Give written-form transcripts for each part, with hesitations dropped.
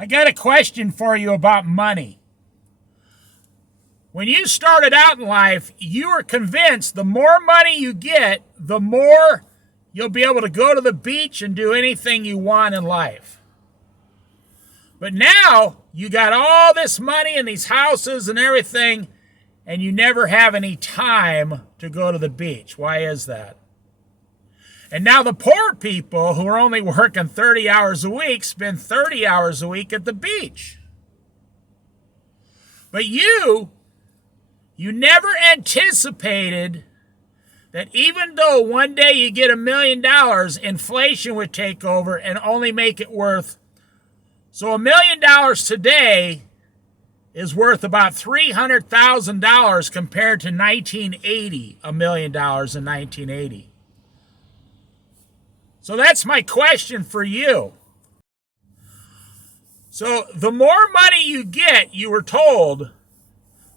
I got a question for you about money. When you started out in life, you were convinced the more money you get, the more you'll be able to go to the beach and do anything you want in life. But now you got all this money and these houses and everything, and you never have any time to go to the beach. Why is that? And now the poor people who are only working 30 hours a week spend 30 hours a week at the beach. But you never anticipated that even though one day you get $1 million, inflation would take over and only make it worth. So $1 million today is worth about $300,000 compared to 1980, $1 million in 1980. So that's my question for you. So the more money you get, you were told,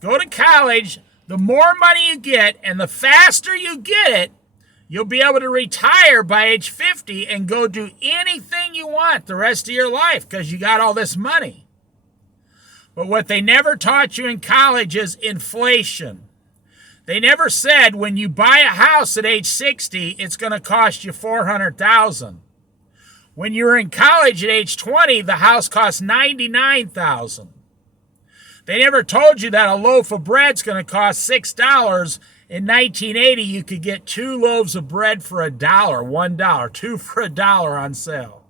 go to college, the more money you get, and the faster you get it, you'll be able to retire by age 50 and go do anything you want the rest of your life because you got all this money. But what they never taught you in college is inflation. They never said when you buy a house at age 60, it's going to cost you $400,000. When you were in college at age 20, the house cost $99,000. They never told you that a loaf of bread's going to cost $6. In 1980, you could get 2 loaves of bread for $1, $1, 2 for $1 on sale.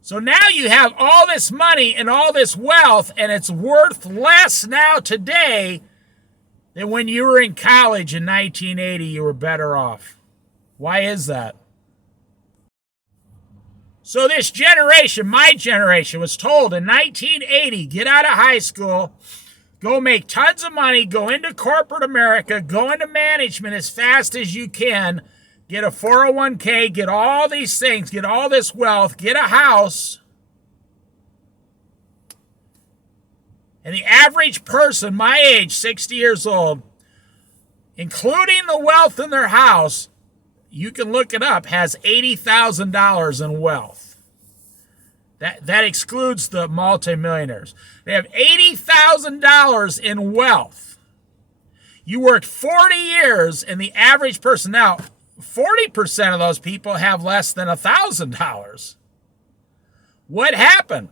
So now you have all this money and all this wealth, and it's worth less now today than when you were in college in 1980, you were better off. Why is that? So this generation, my generation, was told in 1980, get out of high school, go make tons of money, go into corporate America, go into management as fast as you can, get a 401k, get all these things, get all this wealth, get a house. And the average person, my age, 60 years old, including the wealth in their house, you can look it up, has $80,000 in wealth. That excludes the multimillionaires. They have $80,000 in wealth. You worked 40 years, and the average person, now, 40% of those people have less than $1,000. What happened?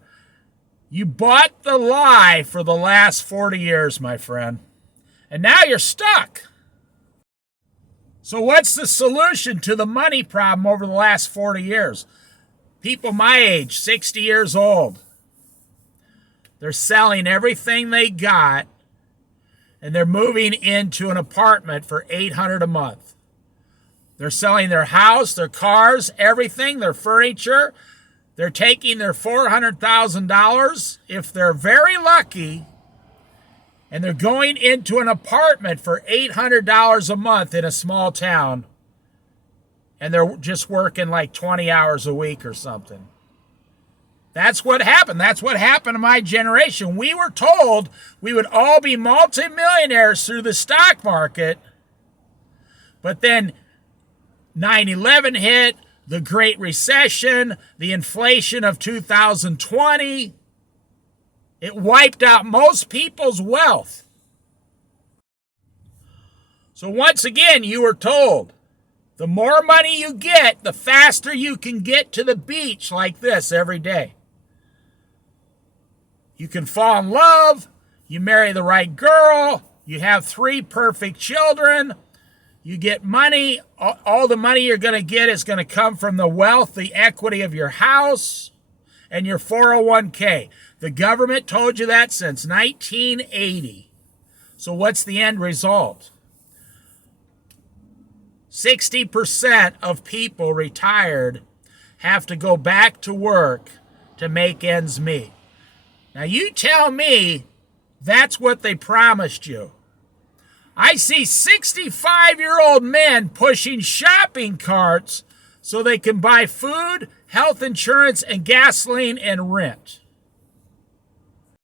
You bought the lie for the last 40 years, my friend. And now you're stuck. So what's the solution to the money problem over the last 40 years? People my age, 60 years old, they're selling everything they got, and they're moving into an apartment for $800 a month. They're selling their house, their cars, everything, their furniture. They're taking their $400,000, if they're very lucky, and they're going into an apartment for $800 a month in a small town, and they're just working like 20 hours a week or something. That's what happened. That's what happened to my generation. We were told we would all be multimillionaires through the stock market, but then 9/11 hit, the Great Recession, the inflation of 2020, it wiped out most people's wealth. So once again, you were told, the more money you get, the faster you can get to the beach like this every day. You can fall in love, you marry the right girl, you have 3 perfect children, you get money. All the money you're going to get is going to come from the wealth, the equity of your house, and your 401k. The government told you that since 1980. So what's the end result? 60% of people retired have to go back to work to make ends meet. Now you tell me that's what they promised you. I see 65-year-old men pushing shopping carts so they can buy food, health insurance, and gasoline and rent.